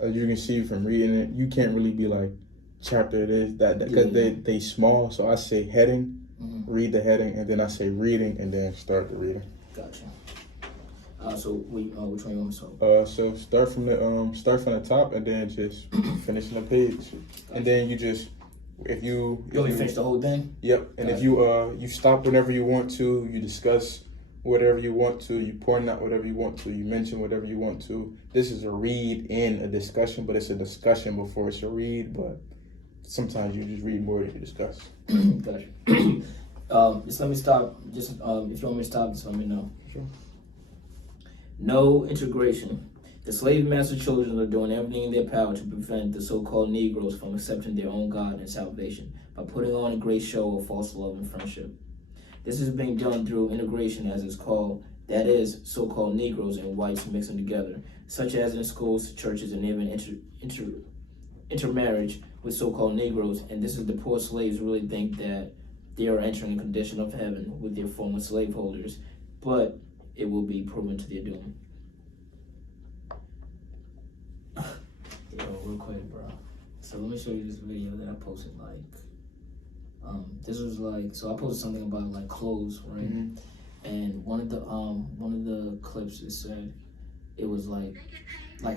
as you can see from reading it, you can't really be like chapter this that because they small. So I say heading, read the heading, and then I say reading, and then start the reading. Gotcha. So which one you want to start? So start from the top, and then just finishing the page, gotcha. And then you just if you finish the whole thing. Yep. And gotcha. If you stop whenever you want to, you discuss whatever you want to, you point out whatever you want to, you mention whatever you want to. This is a read in a discussion, but it's a discussion before it's a read. But sometimes you just read more than you discuss. Gotcha. Just let me stop. Just if you want me to stop, just let me know. Sure. No integration. The slave master children are doing everything in their power to prevent the so-called Negroes from accepting their own God and salvation by putting on a great show of false love and friendship. This is being done through integration, as it's called, that is, so-called Negroes and whites mixing together, such as in schools, churches, and even intermarriage with so-called Negroes. And this is the poor slaves really think that they are entering a condition of heaven with their former slaveholders, but it will be proven to their doom. Yo, real quick, bro. So let me show you this video that I posted, this was so I posted something about like clothes, right? Mm-hmm. And one of the clips it said it was like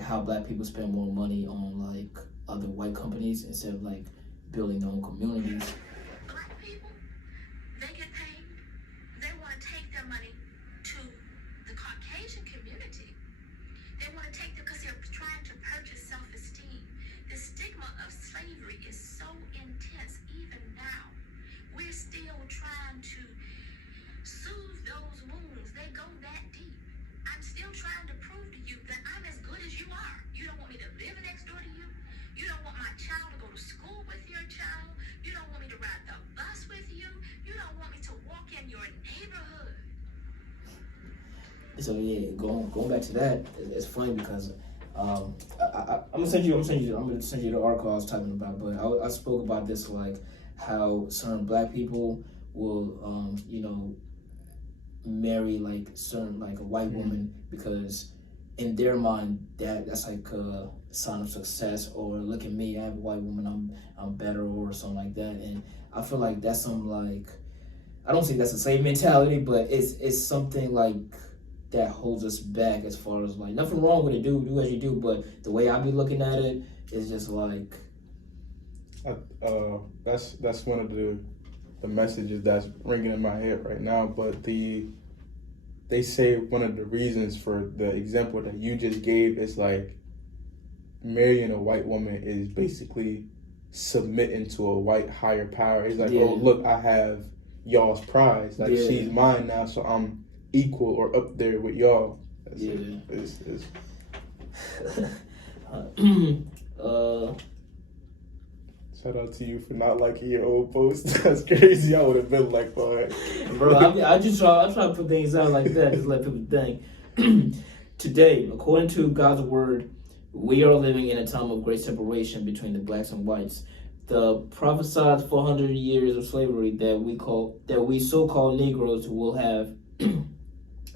how black people spend more money on like other white companies instead of like building their own communities. Black people, they get paid. They want to take their money to the Caucasian community. They want to take them because they're trying to purchase self-esteem. The stigma of slavery is so intense even now. We're still trying to soothe those wounds. They go that deep. I'm still trying to prove to you that I'm as good as you are. You don't want me to live next door to you. You don't want my child to go to school with your child. You don't want me to ride the bus with you. You don't want me to walk in your neighborhood. So yeah, going back to that, it's funny because I'm gonna send you the article I was talking about. But I spoke about this like how certain black people will marry like a white woman because in their mind that's like a sign of success, or look at me, I have a white woman, I'm better, or something like that. And I feel like that's some like, I don't think that's the same mentality, but it's something like that holds us back as far as like, nothing wrong with it, do as you do, but the way I be looking at it is just like that's one of the messages that's ringing in my head right now. But they say one of the reasons for the example that you just gave is like marrying a white woman is basically submitting to a white higher power. It's like, oh look, I have y'all's prize, like she's mine now, so I'm equal or up there with y'all. Shout out to you for not liking your old post. That's crazy. I would have been like, all right. Bro, I try to put things out like that, just let people think. Today, according to God's word, we are living in a time of great separation between the blacks and whites. The prophesied 400 years of slavery that we so-called Negroes will have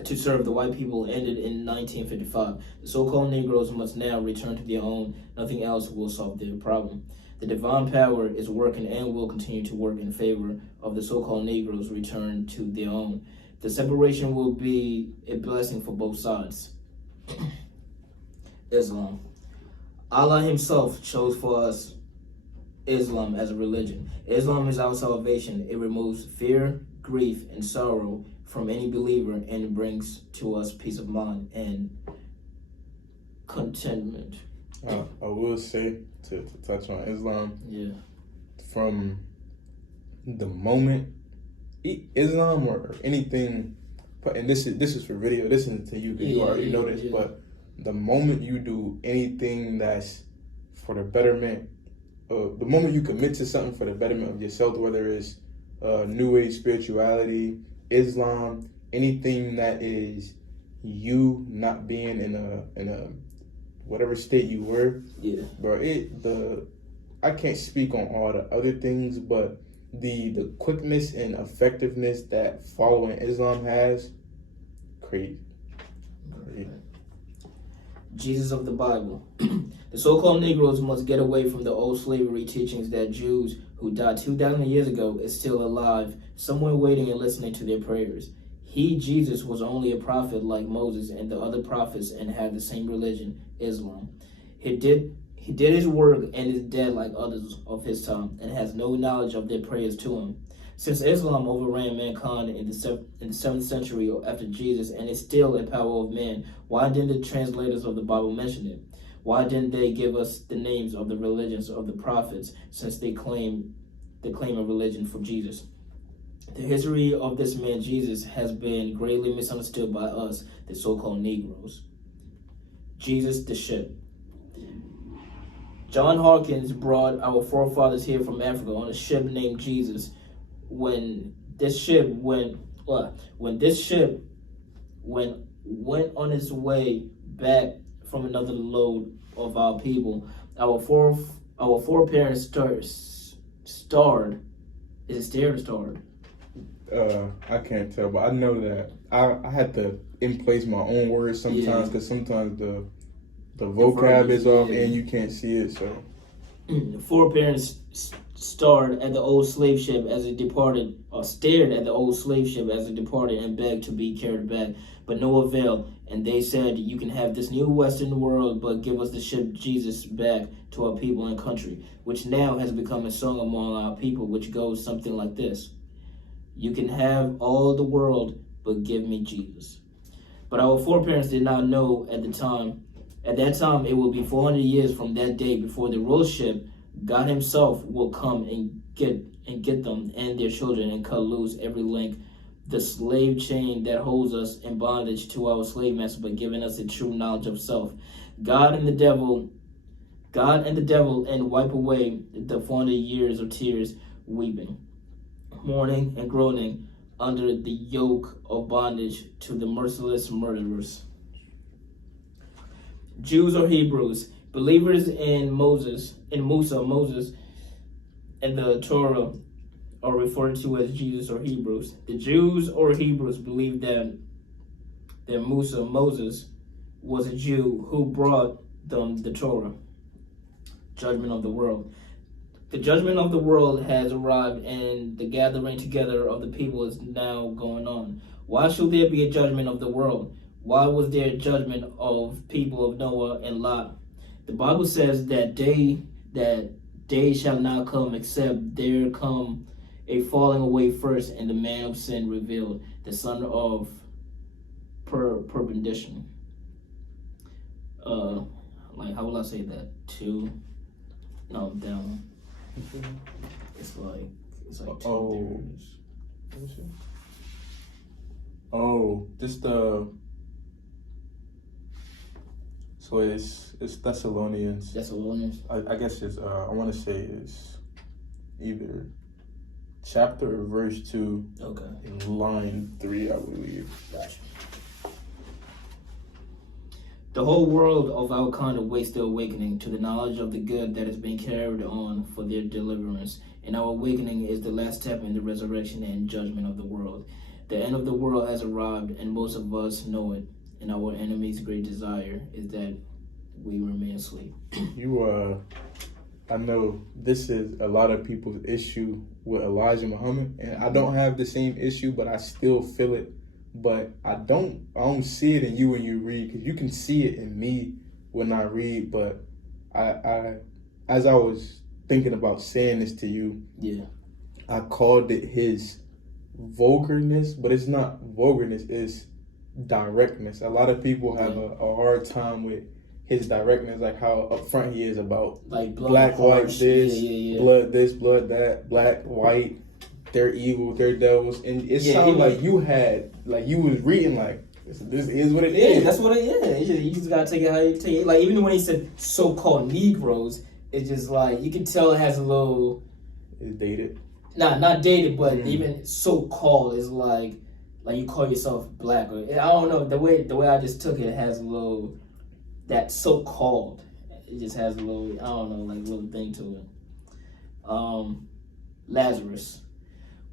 to serve the white people ended in 1955. The so-called Negroes must now return to their own. Nothing else will solve their problem. The divine power is working and will continue to work in favor of the so-called Negroes return to their own. The separation will be a blessing for both sides. Islam. Allah himself chose for us Islam as a religion. Islam is our salvation. It removes fear, grief, and sorrow from any believer, and it brings to us peace of mind and contentment. I will say, to touch on Islam, from the moment Islam or anything, and this is for video, this isn't to you because you already know this, but the moment you do anything that's for the betterment, the moment you commit to something for the betterment of yourself, whether it's New Age spirituality, Islam, anything that is you not being in a whatever state you were, bro. I can't speak on all the other things, but the quickness and effectiveness that following Islam has, crazy. Jesus of the Bible. The so-called Negroes must get away from the old slavery teachings that Jews who died 2,000 years ago is still alive, somewhere waiting and listening to their prayers. He, Jesus, was only a prophet like Moses and the other prophets and had the same religion, Islam. He did his work and is dead like others of his time and has no knowledge of their prayers to him. Since Islam overran mankind in the 7th century after Jesus and is still a power of man, why didn't the translators of the Bible mention it? Why didn't they give us the names of the religions of the prophets, since they claim a religion for Jesus? The history of this man Jesus has been greatly misunderstood by us, the so-called Negroes. Jesus the ship. John Hawkins brought our forefathers here from Africa on a ship named Jesus. When this ship went on its way back from another load of our people, our foreparents starred. Is it stared or starred? I can't tell, but I know that I had to in place my own words sometimes, because sometimes the vocab is off and you can't see it. So the foreparents stared at the old slave ship as it departed, and begged to be carried back, but no avail. And they said, "You can have this new Western world, but give us the ship Jesus back to our people and country," which now has become a song among our people, which goes something like this: "You can have all the world, but give me Jesus." But our foreparents did not know at the time. At that time, it will be 400 years from that day before the royal ship, God himself, will come and get them and their children and cut loose every link, the slave chain that holds us in bondage to our slave master, but giving us the true knowledge of self. God and the devil, and wipe away the 400 years of tears, weeping, mourning, and groaning under the yoke of bondage to the merciless murderers. Jews or Hebrews, believers in Moses, and the Torah are referred to as Jesus or Hebrews. The Jews or Hebrews believe that Moses, was a Jew who brought them the Torah. Judgment of the world. The judgment of the world has arrived, and the gathering together of the people is now going on. Why should there be a judgment of the world? Why was there a judgment of people of Noah and Lot? The Bible says that day shall not come except there come a falling away first, and the man of sin revealed, the son of perdition. How will I say that? Down. It's like two thirds. Just so it's Thessalonians. I guess it's I want to say it's either chapter or verse 2. Okay. In line 3, I believe. Gotcha. The whole world of our kind awaits the awakening to the knowledge of the good that is being carried on for their deliverance. And our awakening is the last step in the resurrection and judgment of the world. The end of the world has arrived, and most of us know it. And our enemy's great desire is that we remain asleep. I know this is a lot of people's issue with Elijah Muhammad, and I don't have the same issue, but I still feel it. But I don't see it in you when you read, because you can see it in me when I read. But I as I was thinking about saying this to you, I called it his vulgarness, but it's not vulgarness, it's directness. A lot of people have a hard time with his directness, like how upfront he is about like black, white, this, blood this, blood that, black, white, they're evil, they're devils. And it sounded like you was reading like, this is what it is. Yeah, that's what it is. You just gotta take it how you take it. Like, even when he said so-called Negroes, it's just like, you can tell it has a little... It's dated. Not dated, but even so-called is like you call yourself black. Or, I don't know, the way I just took it, it has a little... That so-called, it just has a little, I don't know, like a little thing to it. Lazarus.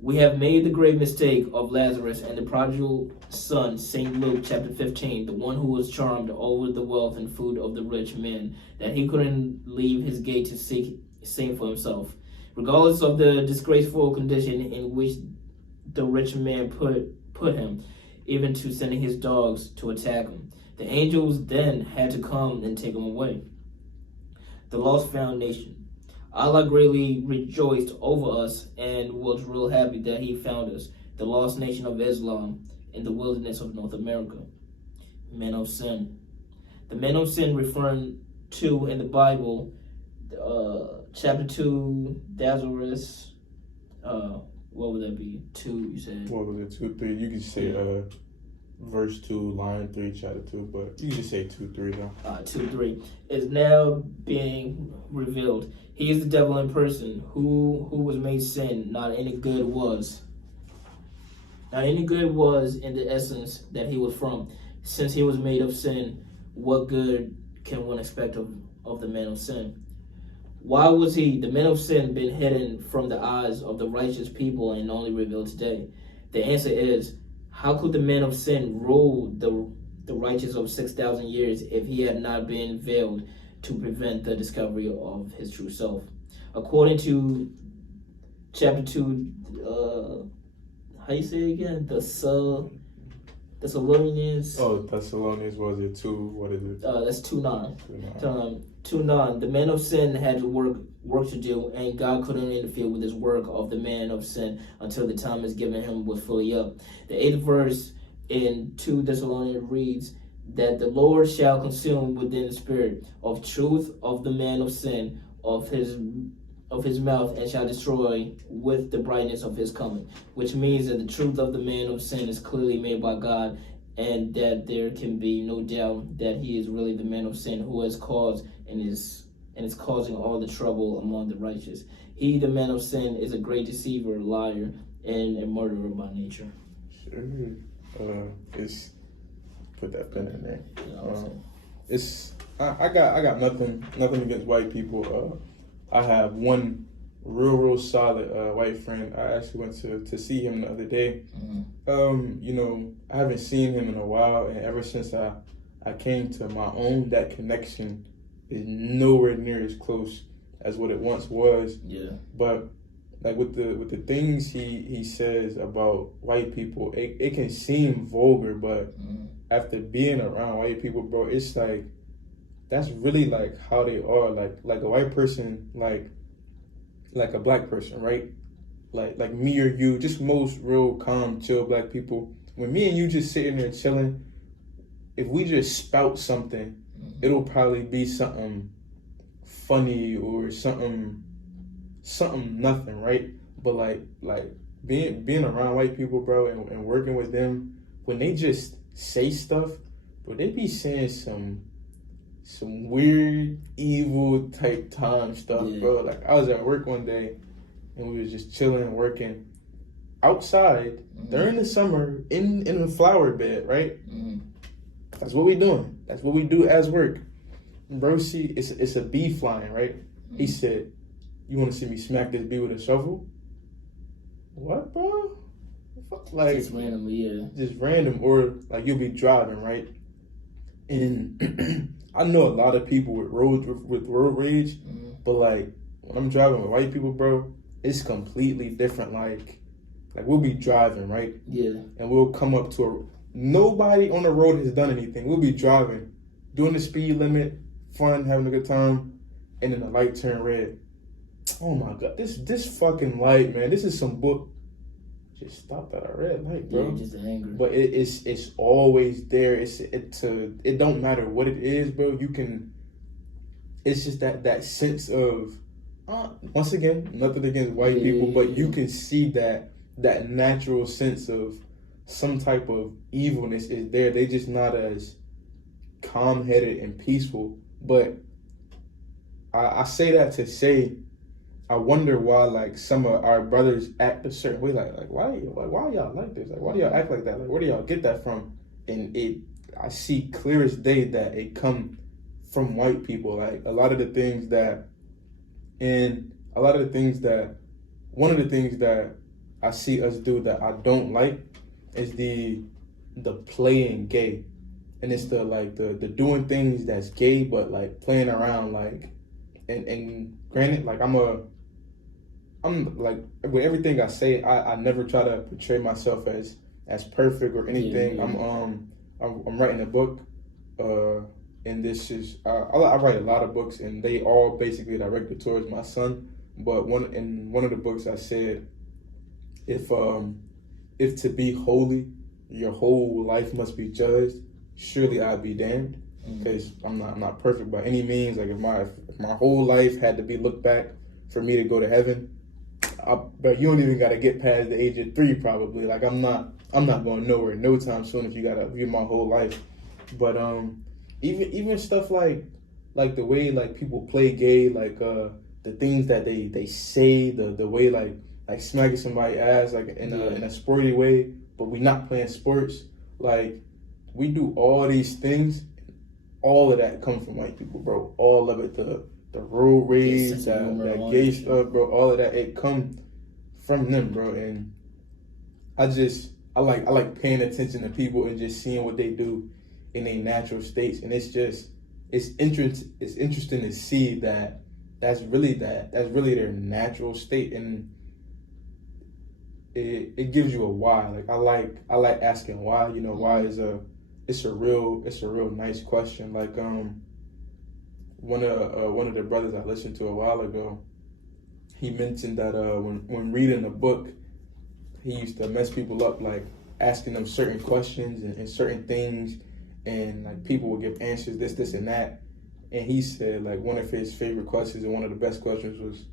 We have made the grave mistake of Lazarus and the prodigal son, St. Luke chapter 15, the one who was charmed over the wealth and food of the rich man, that he couldn't leave his gate to seek same for himself. Regardless of the disgraceful condition in which the rich man put him, even to sending his dogs to attack him, the angels then had to come and take him away. The lost found nation. Allah greatly rejoiced over us and was real happy that he found us, the lost nation of Islam, in the wilderness of North America. Men of sin. The men of sin referred to in the Bible, chapter 2, Lazarus, what would that be? 2, you said? What was it? 2, 3. You could say verse 2, line 3, chapter 2, but you can just say 2, 3 though. 2, 3 is now being revealed. He is the devil in person, who was made sin. Not any good was in the essence that he was from. Since he was made of sin, what good can one expect of the man of sin? Why was the man of sin, been hidden from the eyes of the righteous people and only revealed today? The answer is, how could the man of sin rule the righteous of 6,000 years if he had not been veiled to prevent the discovery of his true self? According to chapter 2, how you say it again? Thessalonians. Oh, Thessalonians, was it 2? What is it? That's 2:9. 2:9. The man of sin had work to do, and God couldn't interfere with his work of the man of sin until the time is given him was fully up. The 8th verse in 2 Thessalonians reads that the Lord shall consume within the spirit of truth of the man of sin of his mouth, and shall destroy with the brightness of his coming, which means that the truth of the man of sin is clearly made by God, and that there can be no doubt that he is really the man of sin who has caused and is causing all the trouble among the righteous. He, the man of sin, is a great deceiver, liar, and a murderer by nature. Sure. It's put that pen in there. Yeah, I got nothing against white people. I have one real solid white friend. I actually went to see him the other day. Mm-hmm. I haven't seen him in a while, and ever since I came to my own, that connection is nowhere near as close as what it once was. Yeah. But like with the things he says about white people, it can seem vulgar, but after being around white people, bro, it's like that's really like how they are. Like a white person, like a black person, right? Like me or you, just most real calm, chill black people. When me and you just sitting there chilling, if we just spout something, it'll probably be something funny or something nothing, right? But like being around white people, bro, and working with them, when they just say stuff, but they be saying some weird, evil type time stuff, bro. Like I was at work one day and we was just chilling and working outside during the summer in a flower bed, right? That's what we doing. That's what we do as work. Bro, see, it's a bee flying, right? He said, "You want to see me smack this bee with a shovel?" What, bro? Like just randomly, yeah. Just random, or like you'll be driving, right? And I know a lot of people with road rage, but like when I'm driving with white people, bro, it's completely different. Like we'll be driving, right? Yeah. And we'll come up to nobody on the road has done anything. We'll be driving, doing the speed limit, fun, having a good time, and then the light turn red. Oh my God, this fucking light, man. This is some book. Just stopped at a red light, bro. Yeah, just anger. But it's always there. It don't matter what it is, bro. You can. It's just that sense of. Once again, nothing against white people, but you can see that natural sense of some type of evilness is there. They just not as calm-headed and peaceful. But I say that to say, I wonder why like some of our brothers act a certain way. Like why y'all like this? Like why do y'all act like that? Like where do y'all get that from? And I see clear as day that it come from white people. Like one of the things that I see us do that I don't like is the playing gay. And it's the doing things that's gay, but like playing around, like, and granted, like I'm like, with everything I say, I never try to portray myself as perfect or anything. Yeah. I'm writing a book, and this is I write a lot of books, and they all basically directed towards my son. But in one of the books I said, if to be holy, your whole life must be judged, surely I'd be damned, because I'm not perfect by any means. Like if my whole life had to be looked back for me to go to heaven, but you don't even got to get past the age of 3 probably. Like I'm not going nowhere no time soon if you got to view my whole life. But even stuff like the way like people play gay, like the things that they say, the way like smacking somebody's ass like in a sporty way, but we not playing sports. Like we do all these things, all of that comes from white people, bro. All of it, the road rage, that gay stuff, bro. All of that, it come from them, bro. And I like paying attention to people and just seeing what they do in their natural states. And it's interesting to see that's really their natural state, and it gives you a why. Like I like asking why. You know, why is it's a real nice question. Like one of the brothers I listened to a while ago, he mentioned that when reading a book, he used to mess people up, like asking them certain questions and certain things, and like people would give answers, this and that. And he said like one of his favorite questions and one of the best questions was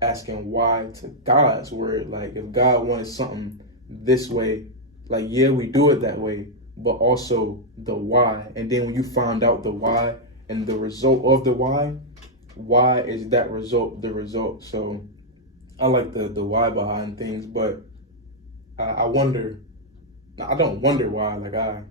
asking why to God's word. Like if God wanted something this way, like yeah, we do it that way, but also the why. And then when you find out the why and the result of the why is that result the result? So I like the why behind things, but I wonder. I don't wonder why. Like I'm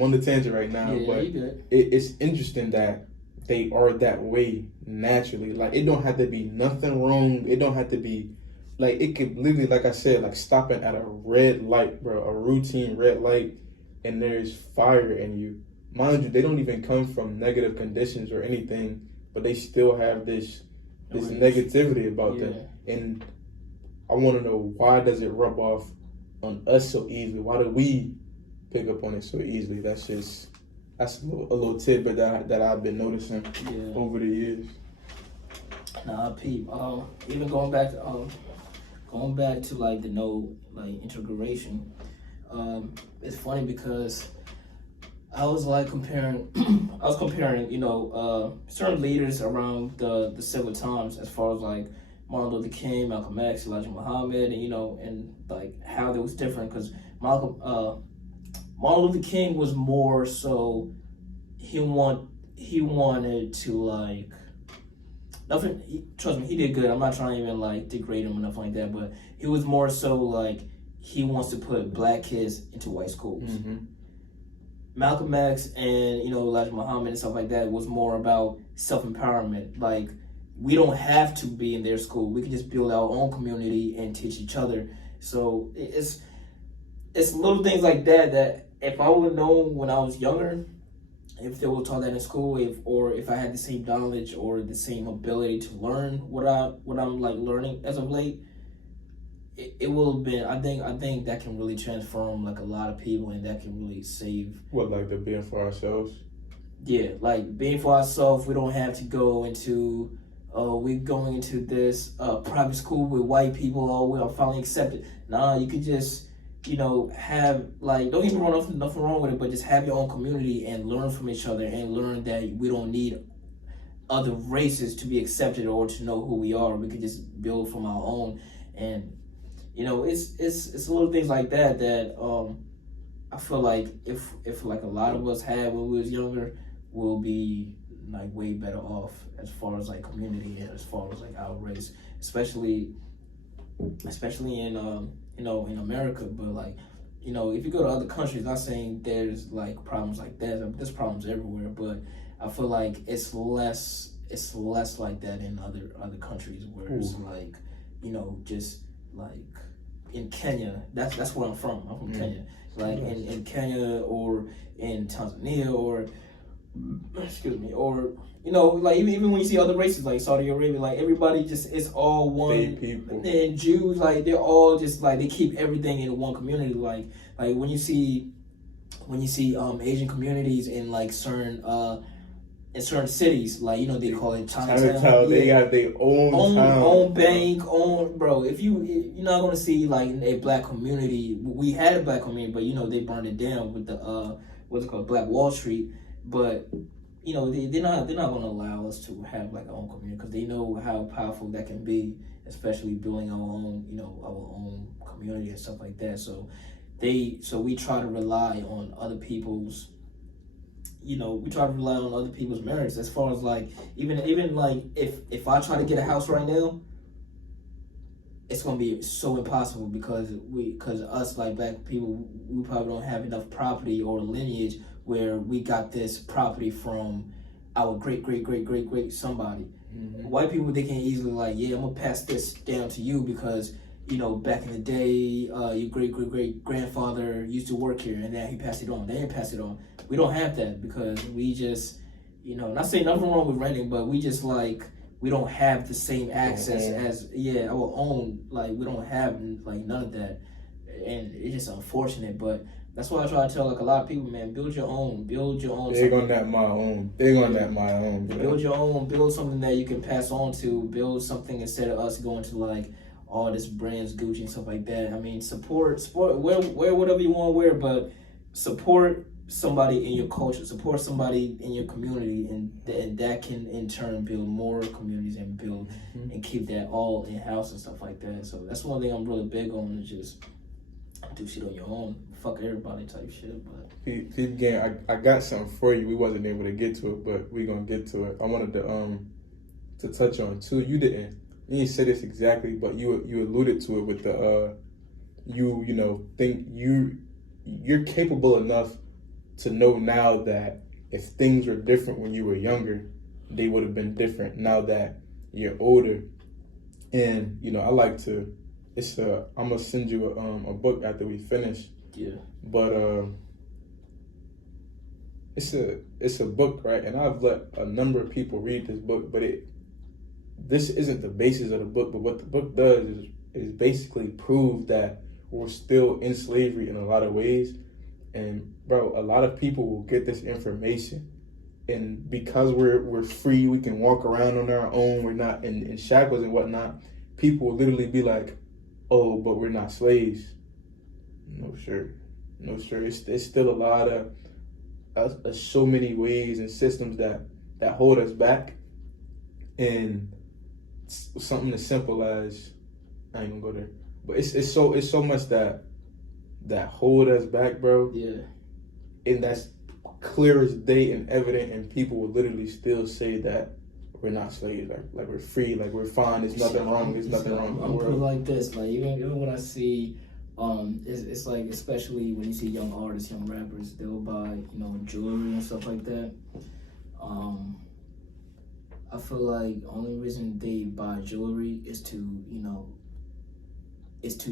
on the tangent right now, but it's interesting that they are that way naturally. Like it don't have to be nothing wrong. It don't have to be like, it could literally, like I said, like stopping at a red light, bro, a routine red light, and there's fire in you. Mind you, they don't even come from negative conditions or anything, but they still have this negativity about them. And I want to know, why does it rub off on us so easily? Why do we pick up on it so easily? That's a little tidbit that I've been noticing over the years. Nah, peep. Even going back to like the integration. It's funny because I was comparing, certain leaders around the civil times, as far as like Martin Luther King, Malcolm X, Elijah Muhammad, and and like how it was different, because Martin Luther King was more so he wanted to like nothing. Trust me, he did good. I'm not trying to even like degrade him or nothing like that, but he was more so like he wants to put black kids into white schools. Mm-hmm. Malcolm X and Elijah Muhammad and stuff like that was more about self-empowerment. Like, we don't have to be in their school. We can just build our own community and teach each other. So it's little things like that if I would have known when I was younger, if they would taught that in school, if I had the same knowledge or the same ability to learn what I'm like learning as of late, it will have been. I think that can really transform like a lot of people, and that can really save. What, like the being for ourselves? Yeah, like being for ourselves. We don't have to go into. We're going into this private school with white people. Oh, we are finally accepted. Nah, you could just have like, don't even run nothing wrong with it, but just have your own community and learn from each other, and learn that we don't need other races to be accepted or to know who we are. We could just build from our own, and it's little things like that I feel like if like a lot of us had when we was younger, we'll be like way better off as far as like community and as far as like our race, especially in in America. But like if you go to other countries, not saying there's like problems like that. There's problems everywhere, but I feel like it's less like that in other countries where it's like just in Kenya. That's where I'm from. I'm from Kenya. Like in Kenya or in Tanzania or like even when you see other races like Saudi Arabia, like everybody just it's all one people. And Jews, like they're all just like they keep everything in one community. Like when you see Asian communities in like certain cities, like they call it Chinatown. They got their own bank, bro. If you're not gonna see like a black community. We had a black community, but they burned it down with the what's it called, Black Wall Street. But they're not gonna allow us to have like our own community because they know how powerful that can be, especially building our own community and stuff like that. So we try to rely on other people's. We try to rely on other people's merits as far as like even like if I try to get a house right now, it's gonna be so impossible because us like black people, we probably don't have enough property or lineage where we got this property from our great somebody. White people, they can easily like, yeah, I'm gonna pass this down to you because back in the day, your great grandfather used to work here and then he passed it on. They didn't pass it on. We don't have that because we just, not saying nothing wrong with renting, but we just like, we don't have the same access as, our own. Like, we don't have like none of that. And it's just unfortunate, but that's why I try to tell like a lot of people, man, build your own. They're gonna that my own. Build your own. Build something that you can pass on to. Build something instead of us going to like all this brands, Gucci and stuff like that. I mean, support, wear whatever you want to wear, but support somebody in your culture, support somebody in your community, and that can in turn build more communities and build and keep that all in house and stuff like that. So that's one thing I'm really big on, is just do shit on your own, fuck everybody type shit. But again, I got something for you. We wasn't able to get to it, but we gonna get to it. I wanted to touch on too. You didn't say this exactly, but you alluded to it with the think you're capable enough to know now that if things were different when you were younger, they would have been different now that you're older. And I like to. I'm gonna send you a book after we finish. Yeah. But it's a book, right? And I've let a number of people read this book, but this isn't the basis of the book. But what the book does is basically prove that we're still in slavery in a lot of ways. And bro, a lot of people will get this information, and because we're free, we can walk around on our own. We're not in shackles and whatnot. People will literally be like, "Oh, but we're not slaves." No, sure. It's still a lot of so many ways and systems that hold us back. And something as simple as, I ain't gonna go there, but it's so much that hold us back, bro. Yeah. And that's clear as day and evident, and people will literally still say that we're not slaves, like we're free, like we're fine. There's nothing wrong. There's nothing wrong in the world. I'm like this, like even when I see, it's like, especially when you see young artists, young rappers, they'll buy jewelry and stuff like that. I feel like the only reason they buy jewelry is to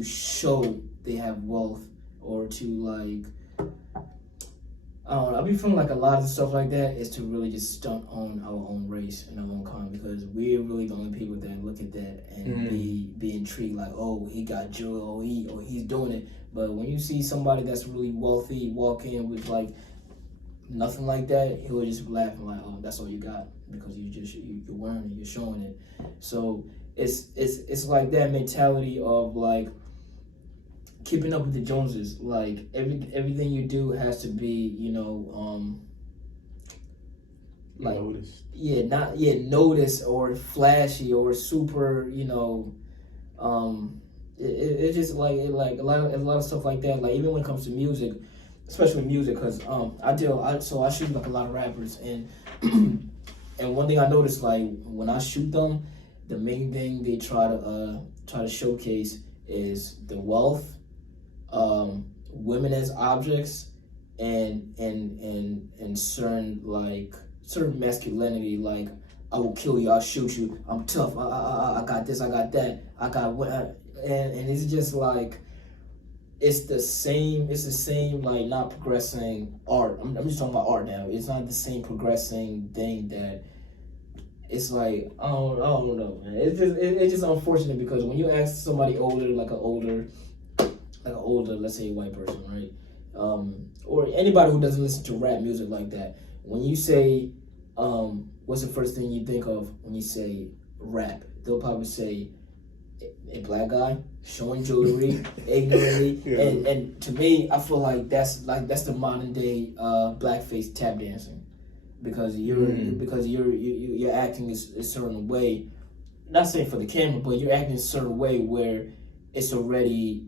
show they have wealth, or to like, I don't know, I be feeling like a lot of stuff like that is to really just stunt on our own race and our own kind, because we're really the only people that look at that and be intrigued, like, oh, he got jewelry, or he's doing it. But when you see somebody that's really wealthy walk in with like nothing like that, he'll just laugh and like, oh, that's all you got, because you're wearing it, you're showing it. So it's like that mentality of like keeping up with the Joneses. Like everything you do has to be, like noticed. Noticed or flashy or super, it's just like a lot of stuff like that. Like even when it comes to music, especially music, because I shoot like a lot of rappers, and and one thing I noticed, like when I shoot them, the main thing they try to showcase is the wealth, women as objects, and certain masculinity, like I will kill you, I'll shoot you, I'm tough, I got this, I got that, I got what, and it's just like it's the same like not progressing art. I'm just talking about art now. It's not the same progressing thing that it's like I don't know, man. It's just unfortunate because when you ask somebody older, like an older, let's say a white person, right? Or anybody who doesn't listen to rap music like that, when you say, what's the first thing you think of when you say rap? They'll probably say a black guy showing jewelry ignorantly, Yeah. and to me, I feel like that's the modern day blackface tap dancing, because you're acting a certain way. Not saying for the camera, but you're acting a certain way where it's already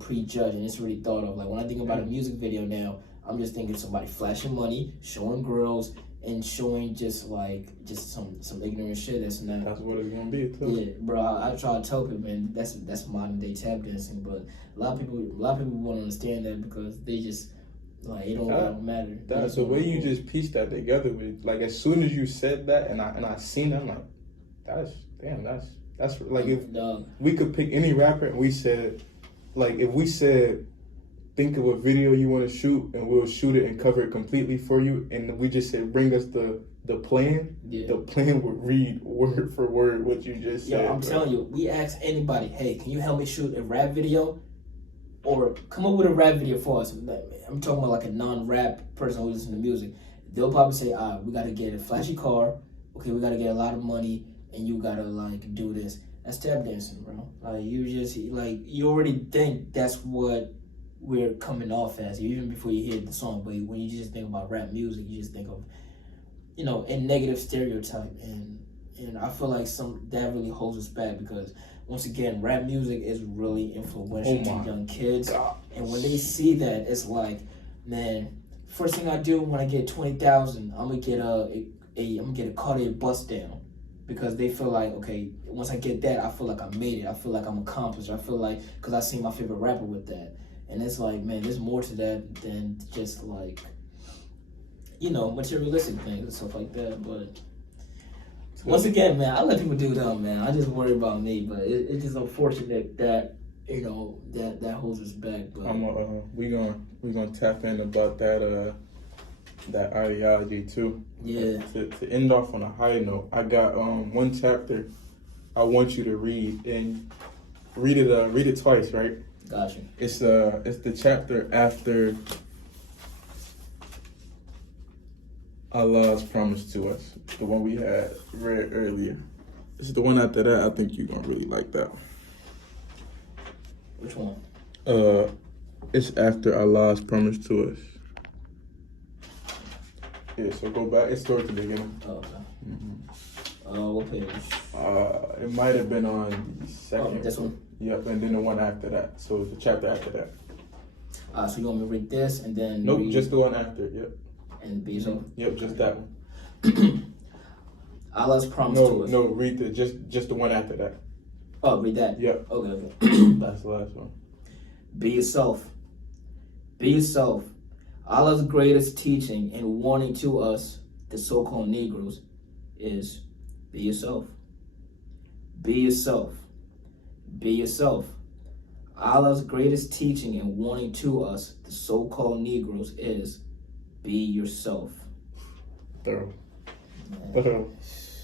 prejudged and it's already thought of. Like when I think about a music video now, I'm just thinking somebody flashing money, showing girls, and showing just some ignorant shit that's not. That's what it's gonna be too. Yeah, bro. I try to tell people, man, that's modern day tap dancing, but a lot of people won't understand that because they just like it don't matter. That's the way you just pieced that together. With like as soon as you said that, and I seen that, I'm like, that's like if we could pick any rapper and we said, like if we said, think of a video you want to shoot and we'll shoot it and cover it completely for you, and we just said bring us the plan. Yeah. The plan would read word for word what you just said. Yeah, I'm telling you, we ask anybody, hey, can you help me shoot a rap video? Or come up with a rap video for us. I'm talking about like a non-rap person who listens to music. They'll probably say, we gotta get a flashy car, okay, we gotta get a lot of money, and you gotta like do this. That's tap dancing, bro. Like you already think that's what we're coming off as, even before you hear the song. But when you just think about rap music, you just think of, a negative stereotype, and I feel like that really holds us back because once again, rap music is really influential to young kids, and when they see that, it's like, man, first thing I do when I get 20,000, I'm gonna get a Cartier bust down. Because they feel like, okay, once I get that, I feel like I made it. I feel like I'm accomplished. I feel like, because I seen my favorite rapper with that. And it's like, man, there's more to that than just like, materialistic things and stuff like that. But once again, man, I let people do them, man. I just worry about me. But it's just unfortunate that, that holds us back. But we gonna tap in about that ideology too. Yeah. To end off on a high note, I got one chapter I want you to read, and read it twice, right? Gotcha. It's the chapter after Allah's promise to us, the one we had read earlier. It's the one after that. I think you're gonna really like that. Which one? It's after Allah's promise to us. Yeah, so go back. It starts at the beginning. Oh, okay. Mm-hmm. What page? It might have been on the second. Oh, this one? Yep, and then the one after that. So the chapter after that. So you want me to read this and then Nope, just the one after, yep. And be so? Yep, just that one. Allah's promise to us. No, read just the one after that. Oh, read that? Yep. Okay. That's the last one. Be yourself. Be yourself. Allah's greatest teaching and warning to us, the so-called Negroes, is be yourself. Be yourself. Be yourself. Allah's greatest teaching and warning to us, the so-called Negroes, is be yourself. Thorough.